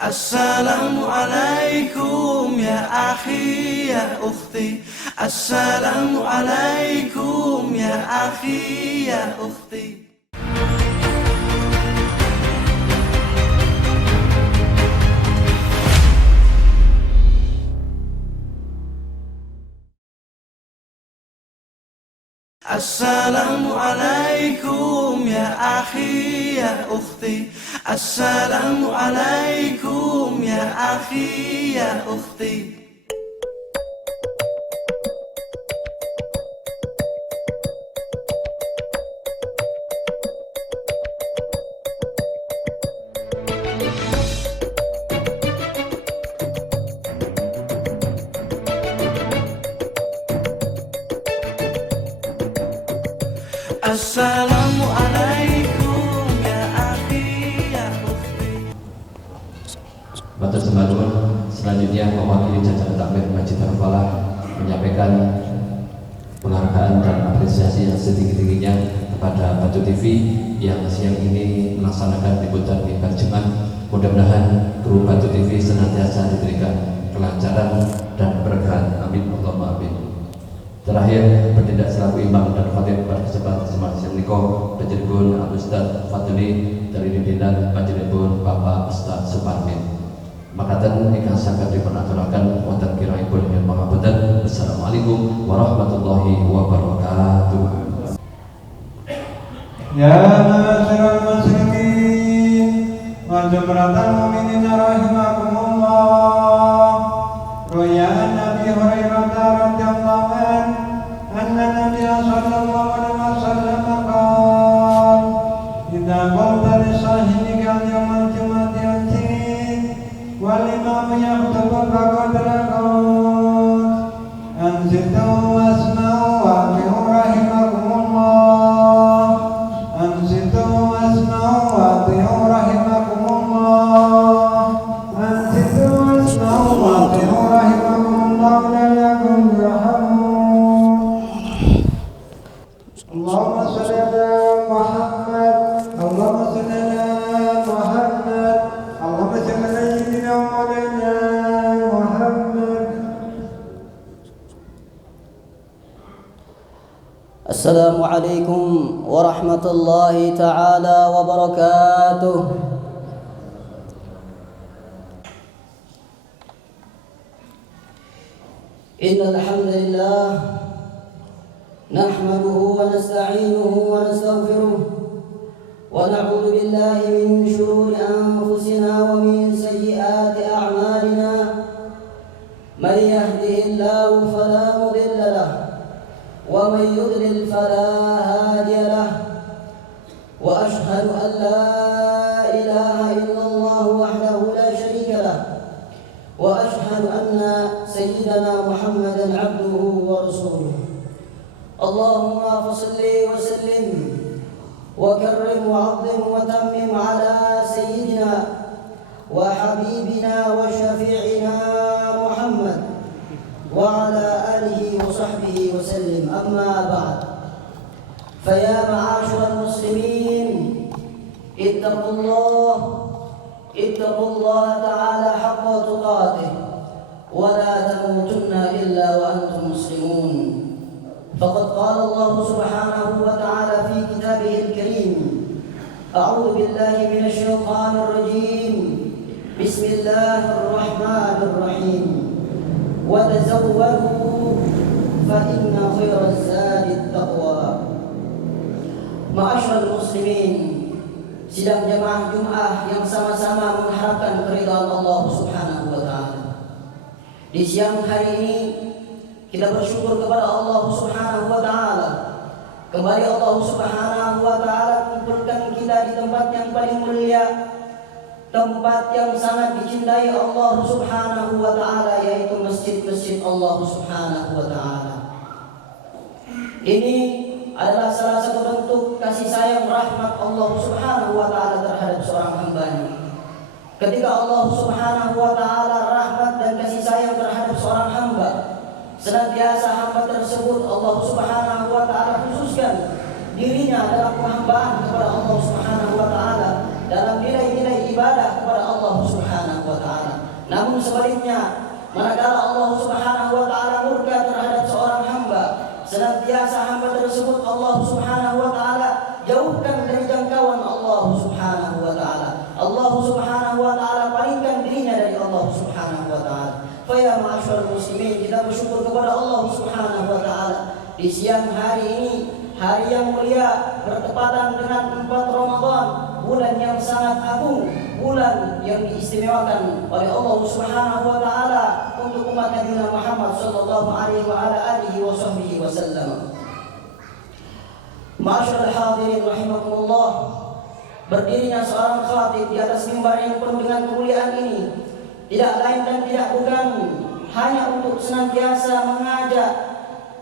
Assalamualaikum ya akhi ya ukhti. Assalamualaikum ya akhi ya ukhti. Assalamualaikum ya akhi ya ukhti. Assalamualaikum ya akhi ya ukhti. Assalamualaikum ya akhi ya ukhti. Matur sembah nuwun. Selanjutnya mewakili jajaran takmir Masjid Al-Falah menyampaikan penghargaan dan apresiasi yang setinggi-tingginya kepada Batu TV yang siang ini melaksanakan liputan mimbar Jumat. Mudah-mudahan kru Batu TV senantiasa diberikan kelancaran dan berkahan. Amin Allahumma amin. Terakhir bertindak selaku imam dan khatib pada kesempatan semacam niko Panjenengan Al-Ustaz Fadli dari pimpinan Panjenengan Bapak Ustaz Suparmin. Makaten ingkang saged dipunaturaken wonten kiraipun ing pangapunten. Wassalamualaikum warahmatullahi wabarakatuh. Ya ma'asyiral muslimin wal jumratal mu'minin rahimakumullah. Royaan Nabi Hurairah radhiyallahu anhu anna Nabi sallallahu alaihi wasallam qala idza qulta li sahibika yawmal jum'ati anzil wal imam yakhutubu faqad raqat anzitu wasma'u wa ati'u rahimakumullah. Anzitu wasma'u wa ati'u rahimakumullah. Anzitu wasma'u wa ati'u rahimakumullah la'allakum turhamun. Allahumma shalli ala Muhammad. Allahumma shalli ala Muhammad. Allahumma shalli ala sayyidina Maulana Muhammad. Assalamualaikum warahmatullahi ta'ala wabarakatuh. Innal hamdalillah nahmaduhu wa nasta'inuhu wa nastaghfiruh wa na'udzu billahi min shururi anfusina wa min sayyiati a'malina. Man yahdihillahu fala mudilla lahu ومن يضلل فلا هادي له وأشهد أن لا إله إلا الله وحده لا شريك له وأشهد أن سيدنا محمدا عبده ورسوله. اللهم فصل وسلم وكرم وعظم وتمم على سيدنا وحبيبنا وشفيعنا محمد وعلى آله وصحبه وسلم. أما بعد، فيا معاشر المسلمين اتقوا الله تعالى حق تقاته ولا تموتن إلا وأنتم مسلمون. فقد قال الله سبحانه وتعالى في كتابه الكريم: أعوذ بالله من الشيطان الرجيم. بسم الله الرحمن الرحيم. وتزودوا فإن خير الزاد التقوى. Ma'asyiral muslimin, sidang jamaah Jumat yang sama-sama mengharapkan keridhaan Allah Subhanahu wa taala. Di siang hari ini kita bersyukur kepada Allah Subhanahu wa taala. Kembali Allah Subhanahu wa taala kumpulkan kita di tempat yang paling mulia, tempat yang sangat dicintai Allah Subhanahu wa taala, yaitu masjid-masjid Allah Subhanahu wa taala. Ini adalah salah satu bentuk kasih sayang rahmat Allah Subhanahu wa taala terhadap seorang hamba-Nya. Ketika Allah Subhanahu wa taala rahmat dan kasih sayang terhadap seorang hamba, senantiasa hamba tersebut Allah Subhanahu wa taala khususkan dirinya dalam penghambaan kepada Allah Subhanahu wa taala, dalam nilai-nilai ibadah kepada Allah Subhanahu wa Namun sebaliknya, manakala Allah Subhanahu wa taala murka terhadap seorang hamba, senantiasa hamba tersebut Allah Subhanahu wa taala jauhkan dari jangkauan Allah Subhanahu wa taala. Allah Subhanahu wa taala palingkan dirinya dari Allah Subhanahu wa taala. Fa ya ma'asyiral muslimin, kita bersyukur kepada Allah Subhanahu wa taala di siang hari ini, hari yang mulia, bertepatan dengan 4 Ramadan, bulan yang sangat agung, bulan yang diistimewakan oleh Allah Subhanahu wa taala untuk umat Nabi Muhammad sallallahu alaihi wa ala alihi wasallam. Ma'asyiral hadirin rahimakumullah, berdirinya seorang khatib di atas mimbar yang penuh dengan kemuliaan ini tidak lain dan tidak bukan hanya untuk senantiasa mengajak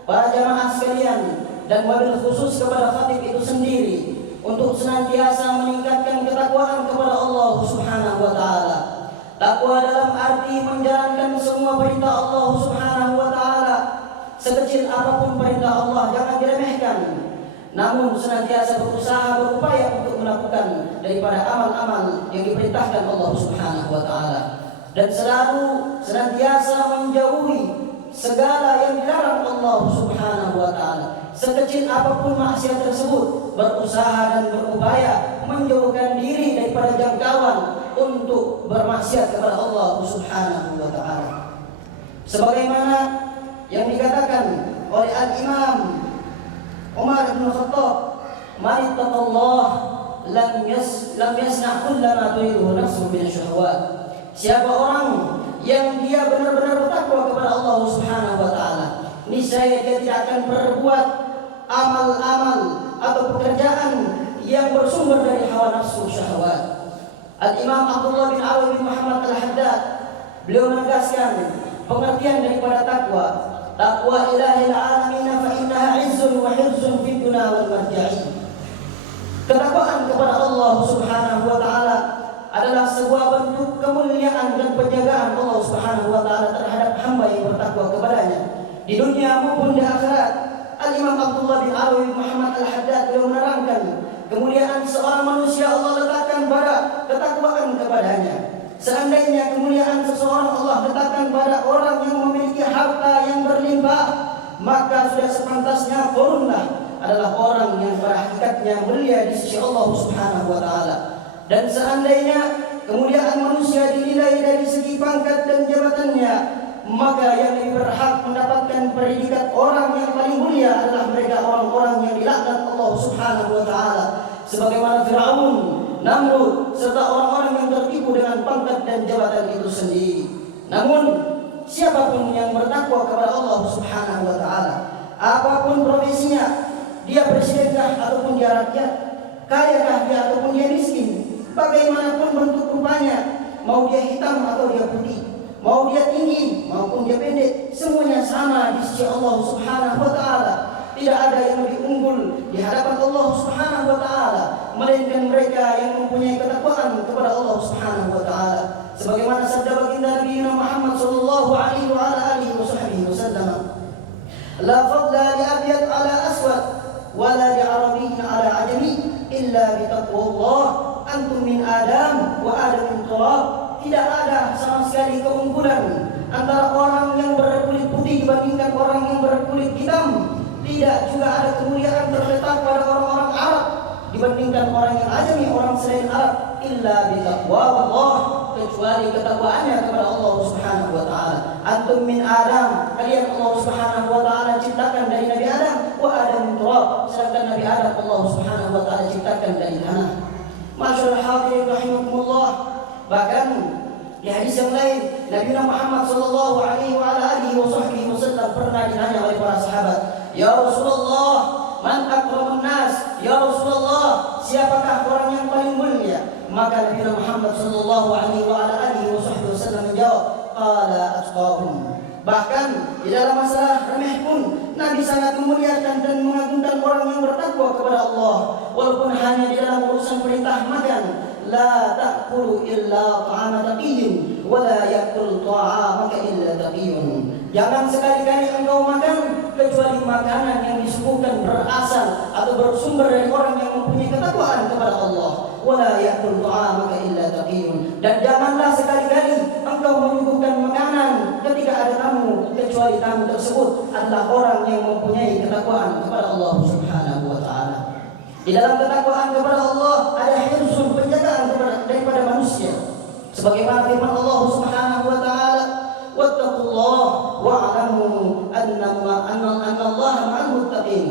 para jamaah sekalian dan wabil khusus kepada khatib itu sendiri untuk senantiasa meningkatkan ketakwaan kepada Allah Subhanahu wa taala. Takwa dalam arti menjalankan semua perintah Allah Subhanahu wa taala. Sekecil apapun perintah Allah jangan diremehkan, namun senantiasa berusaha berupaya untuk melakukan daripada amal-amal yang diperintahkan Allah Subhanahu wa taala, dan selalu senantiasa menjauhi segala yang dilarang Allah Subhanahu wa taala. Sekecil apapun maksiat tersebut, berusaha dan berupaya menjauhkan diri daripada jangkauan untuk bermaksiat kepada Allah Subhanahu wa taala. Sebagaimana yang dikatakan oleh Al-Imam Umar bin Khattab, "Man ittaqallah lam yasna' kullama turiduhu nafsuhu min syahwat." Siapa orang yang dia benar-benar bertakwa kepada Allah Subhanahu wa taala, niscaya dia tidak akan berbuat amal-amal atau pekerjaan yang bersumber dari hawa nafsu syahwat. Al-Imam Abdullah bin Alwi bin Muhammad Al-Haddad, beliau menegaskan pengertian daripada takwa. Takwa ilahil alamin fa innaha izzun wa hirzun fid dunya wal marja'i. Ketakwaan kepada Allah Subhanahu wa taala adalah sebuah bentuk kemuliaan dan penjagaan Allah Subhanahu wa taala terhadap hamba yang bertakwa kepadanya di dunia maupun di akhirat. Al-Imam Abdullah bin Alwi bin Muhammad Al-Haddad beliau menerangkan kemuliaan seorang manusia Allah letakkan pada ketakwaan kepadanya. Seandainya kemuliaan seseorang Allah letakkan pada orang yang memiliki harta yang berlimpah, maka sudah sepantasnya korunlah adalah orang yang pada hakikatnya mulia di sisi Allah Subhanahu wa taala. Dan seandainya kemuliaan manusia dinilai dari segi pangkat dan jabatannya, maka yang lebih berhak mendapatkan predikat orang yang paling mulia adalah mereka orang-orang yang dilaknat Allah Subhanahu wa taala, sebagaimana Firaun, Namrud, serta orang-orang yang tertipu dengan pangkat dan jabatan itu sendiri. Namun siapapun yang bertakwa kepada Allah Subhanahu wa taala, apapun profesinya, dia presidenkah ataupun dia rakyat, kayakah dia ataupun dia miskin, bagaimanapun bentuk rupanya, mau dia hitam atau dia putih, mau dia tinggi maupun dia pendek, semuanya sama di sisi Allah Subhanahu wa taala. Tidak ada yang lebih unggul di hadapan Allah Subhanahu wa taala melainkan mereka yang mempunyai ketakwaan kepada Allah Subhanahu wa taala. Sebagaimana sabda baginda Nabi Muhammad sallallahu alaihi wa ala alihi wasallam, "La fadla li abyad ala aswad wa la li arabiyyin ala ajami illa bi taqwallah. Antum min Adam wa Adam min turab." Tidak ada sama sekali keunggulan antara orang yang berkulit putih dibandingkan orang yang berkulit hitam. Tidak juga ada kemuliaan terletak pada orang-orang Arab dibandingkan orang yang ajami, orang selain Arab, illa bitaqwa Allah, kecuali ketakwaannya kepada Allah Subhanahu wa taala. Antum min Adam, kalian Allah Subhanahu wa taala ciptakan dari Nabi Adam, wa Adam min turab, sedangkan Nabi Adam Allah Subhanahu wa taala ciptakan dari tanah. Masyaallah hadirin rahimakumullah. Bahkan di hadis yang lain, Nabi Muhammad sallallahu alaihi wa ala alihi wasallam pernah ditanya oleh para sahabat, "Ya Rasulullah, man akramun nas?" Ya Rasulullah, siapakah orang yang paling mulia? Maka Nabi Muhammad sallallahu alaihi wa ala alihi wasallam menjawab, "Qala atqahum." Bahkan di dalam masalah remeh pun Nabi sangat memuliakan dan mengagungkan orang yang bertakwa kepada Allah, walaupun hanya di dalam urusan perintah makan. La ta'kulu illa ta'ama taqiyyin wa la ya'kul ta'amaka illa taqiyyun. Jangan sekali-kali engkau makan kecuali makanan yang disuguhkan berasal atau bersumber dari orang yang mempunyai ketakwaan kepada Allah. Wa la ya'kul ta'amaka illa taqiyyun. Dan janganlah sekali-kali engkau sebagai tamu tersebut adalah orang yang mempunyai ketakwaan kepada Allah Subhanahu wa taala. Di dalam ketakwaan kepada Allah ada hirzun, penjagaan daripada manusia. Sebagaimana firman Allah Subhanahu wa taala, "Wattaqullah wa'lamu anna Allah ma'al muttaqin."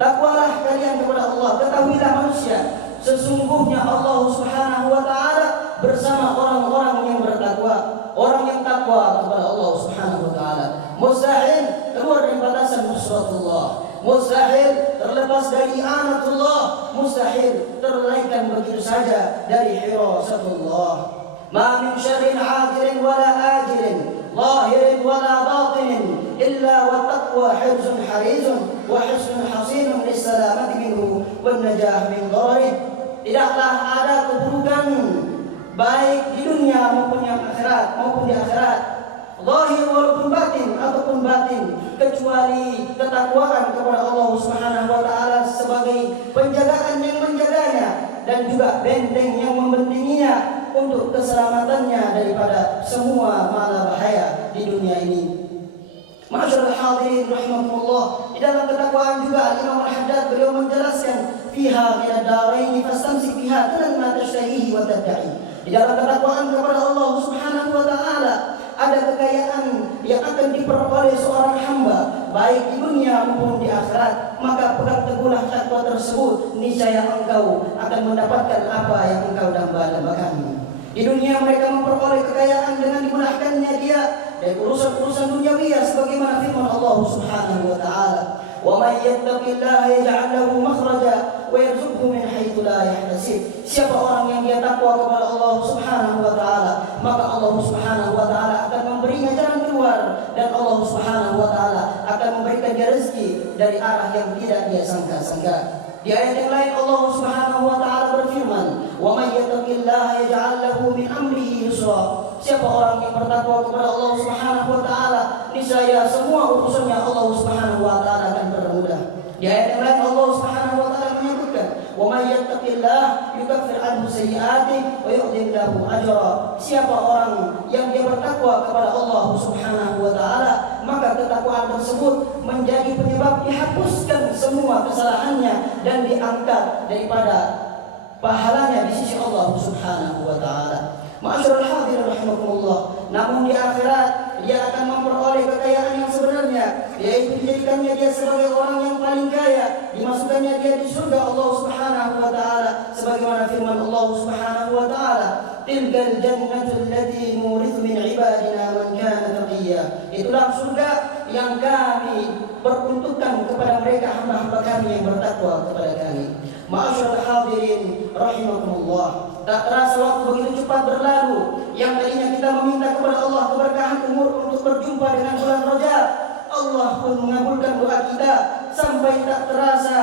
Takwalah kalian kepada Allah, ketahuilah manusia, sesungguhnya Allah Subhanahu wa taala bersama orang-orang yang bertakwa. Orang yang takwa kepada Allah Subhanahu wa taala mustahil keluar dari batasan nusratullah, mustahil terlepas dari anatullah, mustahil terlaikan begitu saja dari hirasatullah. Ma min syarrin ajilin wala ajilin, zahirin wala batinin, illa wa taqwa hirzun harizun wa hisnun hasinun lissalamati minhu wan najah min dharih. Tidaklah ada keburukan baik di dunia maupun yang akhirat, maupun di akhirat, zahir walaupun batin ataupun batin, kecuali ketakwaan kepada Allah Subhanahu wa taala sebagai penjagaan yang menjaganya dan juga benteng yang membentenginya untuk keselamatannya daripada semua mala bahaya di dunia ini. Ma'asyiral hadirin rahimakumullah, di dalam ketakwaan juga Imam Al-Haddad beliau menjelaskan fiha min ad-darain fastamsik biha dan ma tashtahihi wa tad'i. Di dalam ketakwaan kepada Allah Subhanahu wa taala ada kekayaan yang akan diperoleh seorang hamba baik di dunia maupun di akhirat, maka pegang teguhlah takwa tersebut, niscaya engkau akan mendapatkan apa yang engkau damba-dambakan. Di dunia mereka memperoleh kekayaan dengan dimudahkannya dia dari urusan-urusan duniawi sebagaimana firman Allah Subhanahu wa taala, "Wa may yattaqillaha yaj'al lahu makhraja wa yarzuqhu min haitsu la yahtasib." Siapa orang yang dia takwa kepada Allah Subhanahu wa taala, maka Allah Subhanahu wa taala akan memberinya jalan keluar dan Allah Subhanahu wa taala akan memberikan dia rezeki dari arah yang tidak dia sangka-sangka. Di ayat yang lain Allah Subhanahu wa taala berfirman, "Wa may yattaqillaha yaj'al lahu min amrihi yusra." Siapa orang yang bertakwa kepada Allah Subhanahu wa taala, niscaya semua urusannya Allah Subhanahu wa taala akan bermudah. Di ayat yang lain Allah Subhanahu wa taala menyebutkan, "Wa may yattaqillah yukaffir anhu sayyi'atihi wa yu'dhim lahu ajra." Siapa orang yang dia bertakwa kepada Allah Subhanahu wa taala, maka ketakwaan tersebut menjadi penyebab dihapuskan semua kesalahannya dan diangkat daripada pahalanya di sisi Allah Subhanahu wa taala. Ma'asyiral hadirin rahimakumullah, namun di akhirat dia akan memperoleh kekayaan yang sebenarnya, yaitu dijadikannya dia sebagai orang yang paling kaya, dimasukkannya dia di surga Allah Subhanahu wa taala sebagaimana firman Allah Subhanahu wa taala, "Tilkal jannatu allati nurithu min ibadina man kana taqiyya." Itulah surga yang kami peruntukkan kepada mereka hamba-hamba kami yang bertakwa kepada kami. Ma'asyiral hadirin rahimakumullah, tak terasa waktu begitu cepat berlalu. Yang tadinya kita meminta kepada Allah keberkahan umur untuk berjumpa dengan bulan Rajab, Allah pun mengabulkan doa kita sampai tak terasa,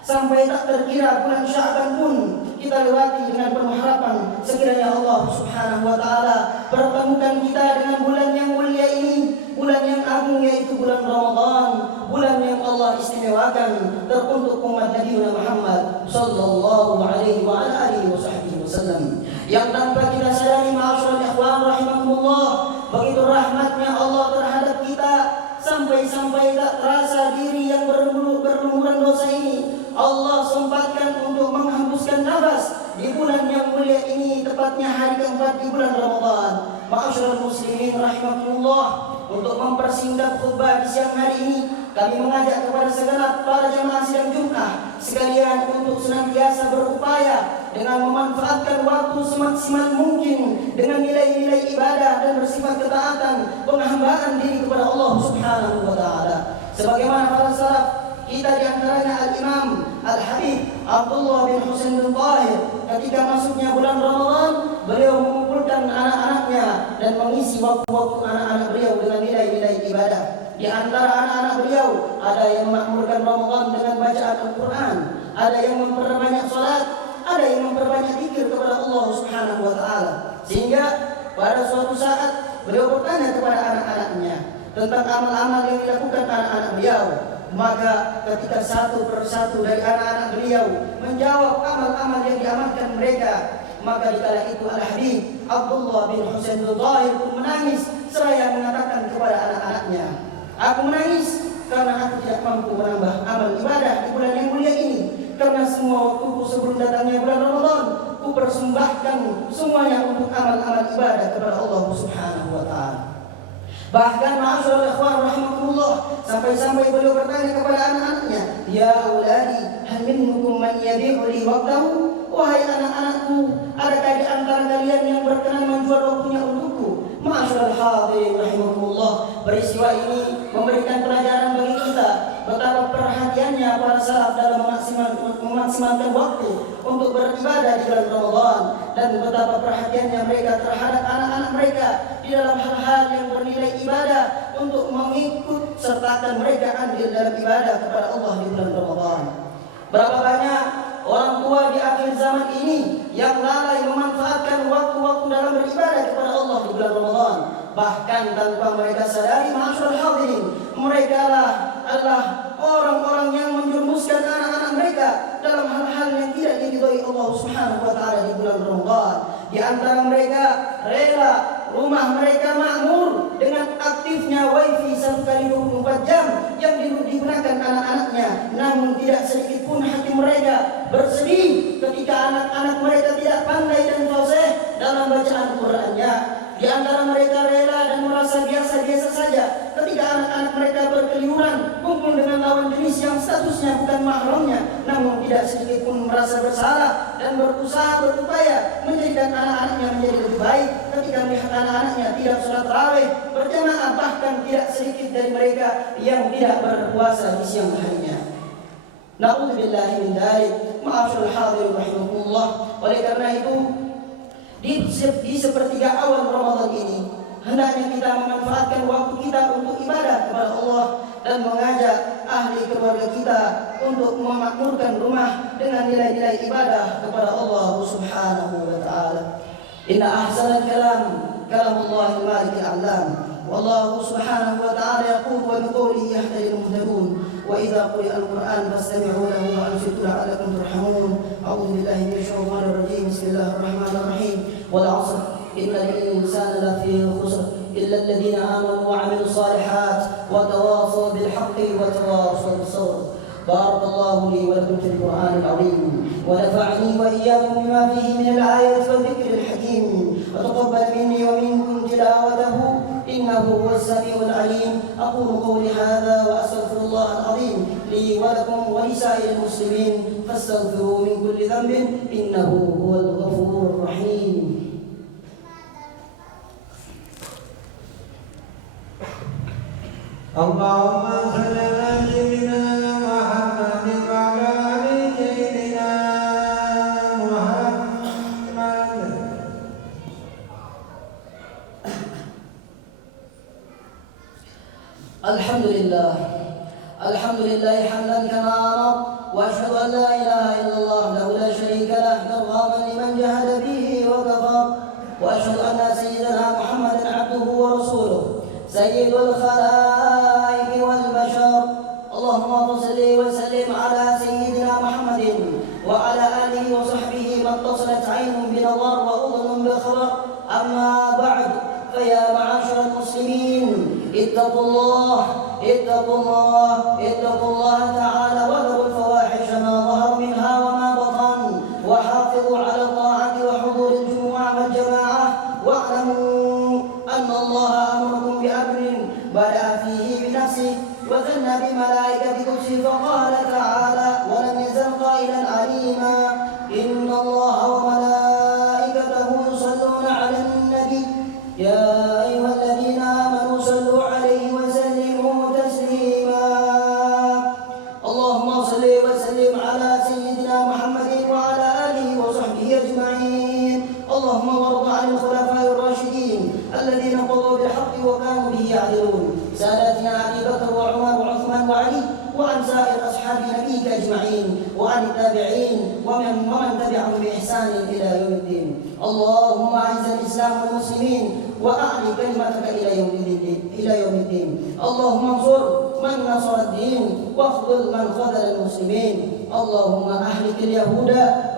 sampai tak terkira bulan Sya'ban pun kita lewati dengan penuh harapan sekiranya Allah Subhanahu wa taala pertemukan kita dengan bulan yang mulia ini, bulan yang agung yaitu bulan Ramadan, bulan yang Allah istimewakan teruntuk umat Nabi Muhammad sallallahu alaihi wa ala alihi wasallam, yang tanpa kita sadari ma'asyiral ikhwan rahimakumullah begitu rahmatnya Allah terhadap kita sampai-sampai tak terasa diri yang berlumuran dosa ini Allah sempatkan untuk menghembuskan nafas di bulan yang mulia ini, tepatnya hari keempat di bulan Ramadan. Ma'asyiral muslimin rahimakumullah, untuk mempersingkat khutbah di siang hari ini, kami mengajak kepada segenap para jamaah sidang Jumat sekalian untuk senantiasa berupaya dengan memanfaatkan waktu semaksimal mungkin dengan nilai-nilai ibadah dan bersifat ketaatan penghambaan diri kepada Allah Subhanahu wa taala. Sebagaimana para salaf kita di antaranya Al-Imam Al-Habib Abdullah bin Husain bin Tahir, ketika masuknya bulan Ramadan, beliau mengumpulkan anak-anaknya dan mengisi waktu-waktu anak-anak beliau dengan nilai-nilai ibadah. Di antara anak-anak beliau ada yang memakmurkan Ramadan dengan bacaan Al-Quran, ada yang memperbanyak salat, ada yang memperbanyak zikir kepada Allah Subhanahu wa taala. Sehingga pada suatu saat beliau bertanya kepada anak-anaknya tentang amal-amal yang dilakukan anak-anak beliau. Maka ketika satu persatu dari anak-anak beliau menjawab amal-amal yang diamalkan mereka, maka di kala itu Al-Habib Abdullah bin Husain bin Tahir pun menangis seraya mengatakan kepada anak-anaknya, aku menangis karena aku tidak mampu menambah amal ibadah di bulan yang mulia ini, karena semua waktuku sebelum datangnya bulan Ramadan ku persembahkan semuanya untuk amal-amal ibadah kepada Allah Subhanahu wa taala. Bahkan ma'asyiral ikhwan rahimakumullah, sampai-sampai beliau bertanya kepada anak-anaknya, ya auladi hal minkum man yabi'u li waqtahu, wahai anak-anakku, adakah di antara kalian yang berkenan menjual waktunya untukku? Ma'asyiral hadirin rahimakumullah, peristiwa ini memberikan pelajaran bagi kita betapa perhatiannya para salaf dalam memaksimalkan waktu untuk beribadah di bulan Ramadan, dan betapa perhatiannya mereka terhadap anak-anak mereka di dalam hal-hal yang bernilai ibadah untuk mengikut sertakan mereka andil dalam ibadah kepada Allah di bulan Ramadan. Berapa banyak orang tua di akhir zaman ini yang lalai memanfaatkan waktu-waktu dalam beribadah kepada Allah di bulan Ramadan, bahkan tanpa mereka sadari, ma'asyiral hadirin, mereka adalah orang-orang yang menjerumuskan anak-anak mereka dalam hal-hal yang tidak diridhoi Allah Subhanahu wa taala di bulan Ramadan. Di antara mereka rela rumah mereka makmur dengan aktifnya wifi 1x24 jam yang digunakan anak-anaknya, namun tidak sedikit pun hati mereka bersedih ketika anak-anak mereka tidak pandai dan fasih dalam bacaan Qur'annya. Di antara mereka rela dan merasa biasa-biasa saja ketika anak-anak mereka berkeliuran kumpul dengan lawan jenis yang statusnya bukan mahramnya, namun tidak sedikit pun merasa bersalah dan berusaha berupaya menjadikan anak-anaknya menjadi lebih baik ketika melihat anak-anaknya tidak sholat tarawih berjamaah, bahkan tidak sedikit dari mereka yang tidak berpuasa di siang harinya. Na'udzubillahi min dzalik, ma'asyiral hadirin rahimakumullah. Oleh karena itu, di sepertiga awal Ramadan ini hendaknya kita memanfaatkan waktu kita untuk ibadah kepada Allah dan mengajak ahli keluarga kita untuk memakmurkan rumah dengan nilai-nilai ibadah kepada Allah Subhanahu wa taala. Inna ahsanal kalam kalamullah al-malik al-alam. والله سبحانه وتعالى يقول وبقوله يهتدي المهتدون وإذا قرئ القرآن فاستمعوا له وأنصتوا لعلكم ترحمون. أعوذ بالله من الشيطان الرجيم. بسم الله الرحمن الرحيم. والعصر إن الإنسان لفي خسر إلا الذين آمنوا وعملوا الصالحات وتواصوا بالحق وتواصوا بالصبر. بارك الله لي ولكم في القرآن العظيم ونفعني وإياكم بما فيه من الآيات والذكر الحكيم، وتقبل مني ومنكم تلاوته إنه هو السميع العليم. أقول قولي هذا وأستغفر الله العظيم لي ولكم ولسائر المسلمين فاستغفروه من كل ذنب إنه هو الغفور الرحيم. اللهم صل على سيدنا محمد وعلى آل سيدنا محمد. الحمد لله حمدا كما أمر، وأشهد أن لا إله إلا الله له لا شريك له إرغاما لمن جهد به وكفر، وأشهد أن سيدنا محمدا عبده ورسوله سيد الخلائق والبشر. اللهم صل وسلم على سيدنا محمد وعلى آله وصحبه ما اتصلت عين بنظر وأذن بخبر. أما بعد، فيا معاشر المسلمين، اتقوا الله تعالى وذروا الفواحش ما ظهر منها وما بطن، وحافظوا على الطاعة وحضور الجمعة والجماعة، واعلموا أن الله أمركم بأمر بدأ فيه بنفسه وثنى بملائكة قدسه فقال تعالى: ولم يزل قائلا عليما إن الله وملائكته يصلون على النبي يا أيها الذين آمنوا صلوا عليه وسلموا تسليما. اللهم صل وسلم على سيدنا محمد وعلى آله وصحبه أجمعين. اللهم وارض عن الخلفاء الراشدين الذين قضوا بالحق وكانوا به يعدلون، ساداتنا أبي بكر وعمر وعثمان وعلي، وعن سائر أصحاب نبيك أجمعين، وعن التابعين ومن تبعهم بإحسان إلى يوم الدين. اللهم أعز الإسلام والمسلمين وأعلي كلمتك إلى يوم الدين. اللهم انصر من نصر الدين واخذل من خذل المسلمين. اللهم أهلك اليهود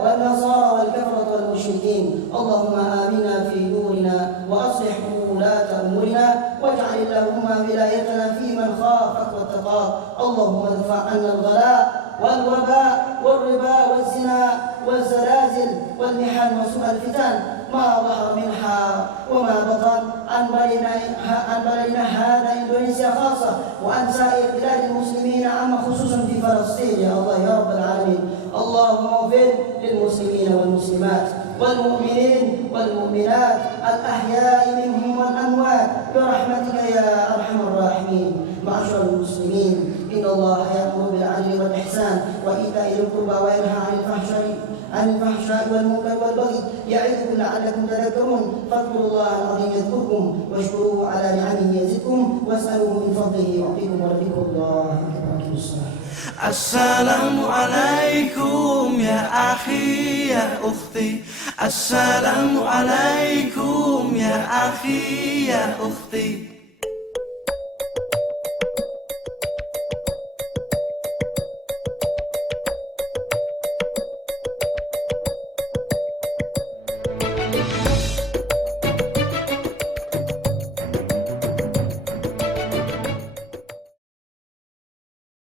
والنصارى والكفرة والمشركين. اللهم آمنا في دورنا وأصلح ولاة أمورنا واجعل اللهم ولايتنا في من خافك واتقاك اللهم ادفع عنا الغلاء والوباء والربا والزنا والزلازل والمحن وسوء الفتن ما ظهر منها وما بطن عن بلدنا هذا إندونيسيا خاصة وعن سائر بلاد المسلمين عامة خصوصا في فلسطين يا الله يا رب العالمين. اللهم اغفر للمسلمين والمسلمات والمؤمنين والمؤمنات الأحياء منهم والأموات برحمتك يا أرحم الراحمين. معشر المسلمين إن الله يأمر بالعدل والإحسان وإيتاء ذي القربى وينهى عن الفحشاء والمنكر والبغي يعظكم لعلكم تذكرون فاذكروا الله العظيم يذكركم واشكروه على نعمه يزدكم واسألوه من فضله يعطيكم ولذكر الله أكبر. الصلاة. السلام عليكم يا أخي يا أختي السلام عليكم يا أخي يا أختي